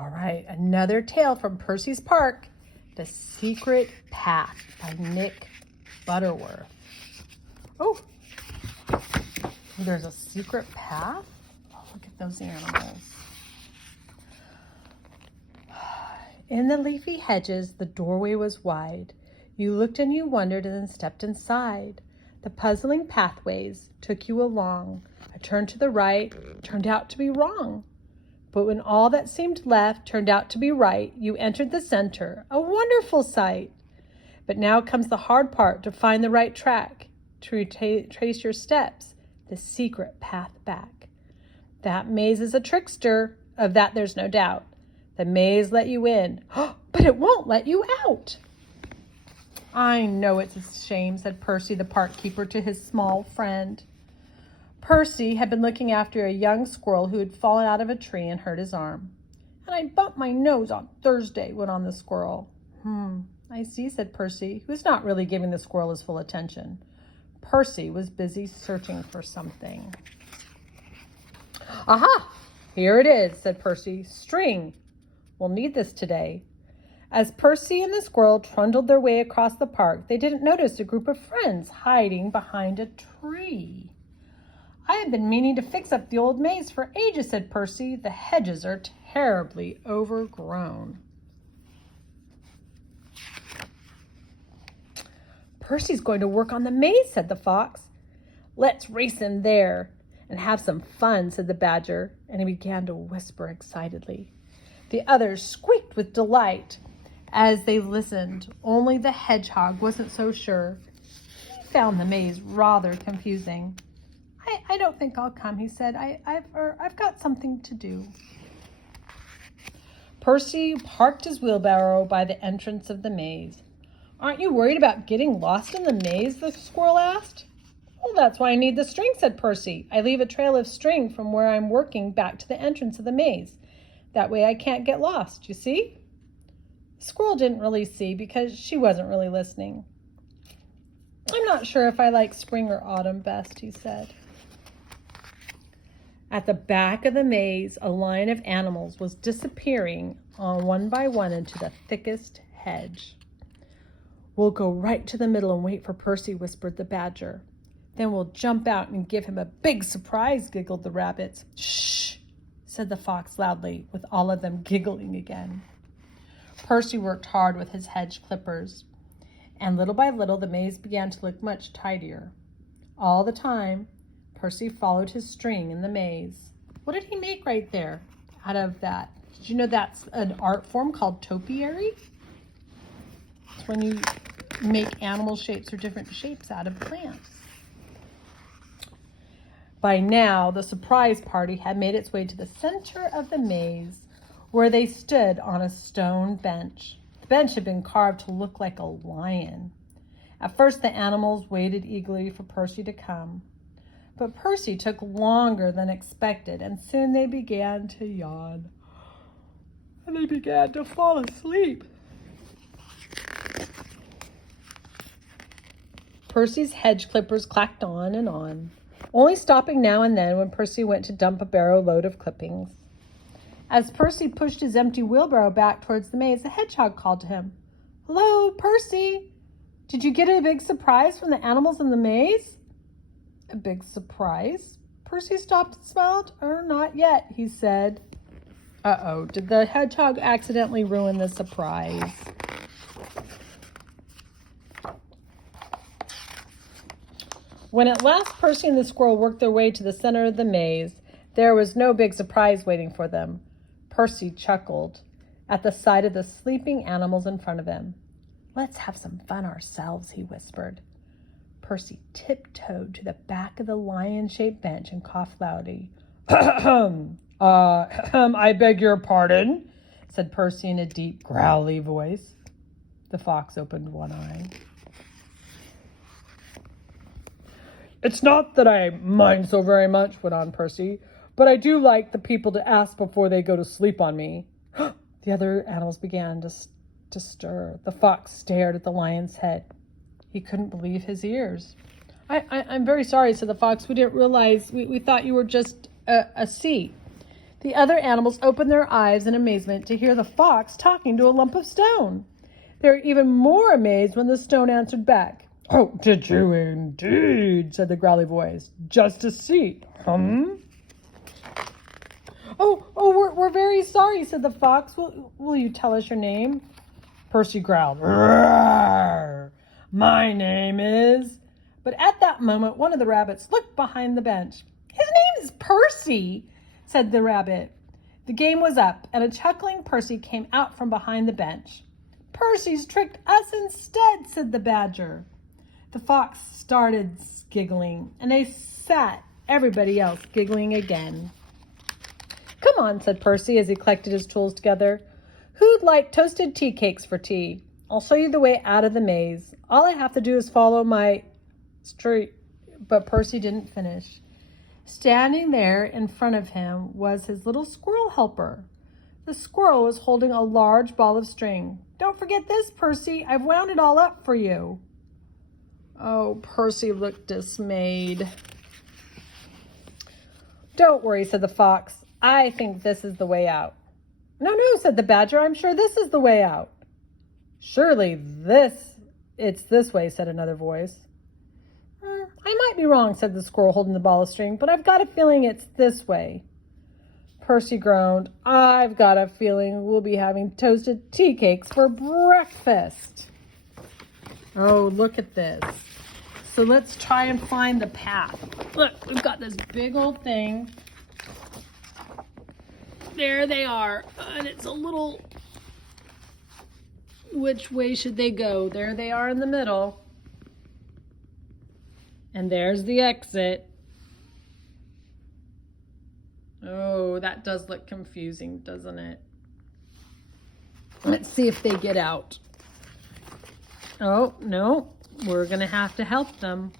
All right, another tale from Percy's Park, The Secret Path by Nick Butterworth. Oh, there's a secret path? Oh, look at those animals. In the leafy hedges, the doorway was wide. You looked and you wondered and then stepped inside. The puzzling pathways took you along. A turn to the right turned out to be wrong. But when all that seemed left turned out to be right, you entered the center, a wonderful sight. But now comes the hard part, to find the right track, to trace your steps, the secret path back. That maze is a trickster, of that there's no doubt. The maze let you in, but it won't let you out. I know it's a shame, said Percy the Park Keeper to his small friend. Percy had been looking after a young squirrel who had fallen out of a tree and hurt his arm. And I bumped my nose on Thursday, went on the squirrel. I see, said Percy, who was not really giving the squirrel his full attention. Percy was busy searching for something. Aha! Here it is, said Percy. String. We'll need this today. As Percy and the squirrel trundled their way across the park, they didn't notice a group of friends hiding behind a tree. I have been meaning to fix up the old maze for ages, said Percy. The hedges are terribly overgrown. Percy's going to work on the maze, said the fox. Let's race in there and have some fun, said the badger, and he began to whisper excitedly. The others squeaked with delight as they listened. Only the hedgehog wasn't so sure. He found the maze rather confusing. I don't think I'll come, he said. I've got something to do. Percy parked his wheelbarrow by the entrance of the maze. Aren't you worried about getting lost in the maze? The squirrel asked. Well, that's why I need the string, said Percy. I leave a trail of string from where I'm working back to the entrance of the maze. That way I can't get lost, you see? The squirrel didn't really see because she wasn't really listening. I'm not sure if I like spring or autumn best, he said. At the back of the maze, a line of animals was disappearing one by one into the thickest hedge. We'll go right to the middle and wait for Percy, whispered the badger. Then we'll jump out and give him a big surprise, giggled the rabbits. Shh, said the fox loudly, with all of them giggling again. Percy worked hard with his hedge clippers, and little by little the maze began to look much tidier. All the time, Percy followed his string in the maze. What did he make right there out of that? Did you know that's an art form called topiary? It's when you make animal shapes or different shapes out of plants. By now, the surprise party had made its way to the center of the maze, where they stood on a stone bench. The bench had been carved to look like a lion. At first, the animals waited eagerly for Percy to come. But Percy took longer than expected, and soon they began to yawn. And they began to fall asleep. Percy's hedge clippers clacked on and on, only stopping now and then when Percy went to dump a barrow load of clippings. As Percy pushed his empty wheelbarrow back towards the maze, the hedgehog called to him. Hello, Percy. Did you get a big surprise from the animals in the maze? A big surprise? Percy stopped and smiled. Not yet, he said. Uh-oh, did the hedgehog accidentally ruin the surprise? When at last Percy and the squirrel worked their way to the center of the maze, there was no big surprise waiting for them. Percy chuckled at the sight of the sleeping animals in front of him. Let's have some fun ourselves, he whispered. Percy tiptoed to the back of the lion-shaped bench and coughed loudly. I beg your pardon, said Percy in a deep, growly voice. The fox opened one eye. It's not that I mind so very much, went on Percy, but I do like the people to ask before they go to sleep on me. The other animals began to stir. The fox stared at the lion's head. He couldn't believe his ears. I'm very sorry, said the fox. We didn't realize. We thought you were just a seat. The other animals opened their eyes in amazement to hear the fox talking to a lump of stone. They were even more amazed when the stone answered back. "Oh, did you indeed?" said the growly voice. "Just a seat, Oh, we're very sorry," said the fox. Will you tell us your name?" Percy growled. "Roar! My name is..." But at that moment, one of the rabbits looked behind the bench. "His name is Percy," said the rabbit. The game was up, and a chuckling Percy came out from behind the bench. "Percy's tricked us instead," said the badger. The fox started giggling, and they sat everybody else giggling again. "Come on," said Percy as he collected his tools together. "Who'd like toasted tea cakes for tea? I'll show you the way out of the maze. All I have to do is follow my street." But Percy didn't finish. Standing there in front of him was his little squirrel helper. The squirrel was holding a large ball of string. "Don't forget this, Percy. I've wound it all up for you." Oh, Percy looked dismayed. "Don't worry," said the fox. "I think this is the way out." "No, no," said the badger. "I'm sure this is the way out." "Surely it's this way," said another voice. "I might be wrong," said the squirrel holding the ball of string, "but I've got a feeling it's this way." Percy groaned. "I've got a feeling we'll be having toasted tea cakes for breakfast." Oh, look at this. So let's try and find the path. Look, we've got this big old thing. There they are. And it's a little... Which way should they go? There they are in the middle. And there's the exit. Oh, that does look confusing, doesn't it? Let's see if they get out. Oh, no. We're going to have to help them.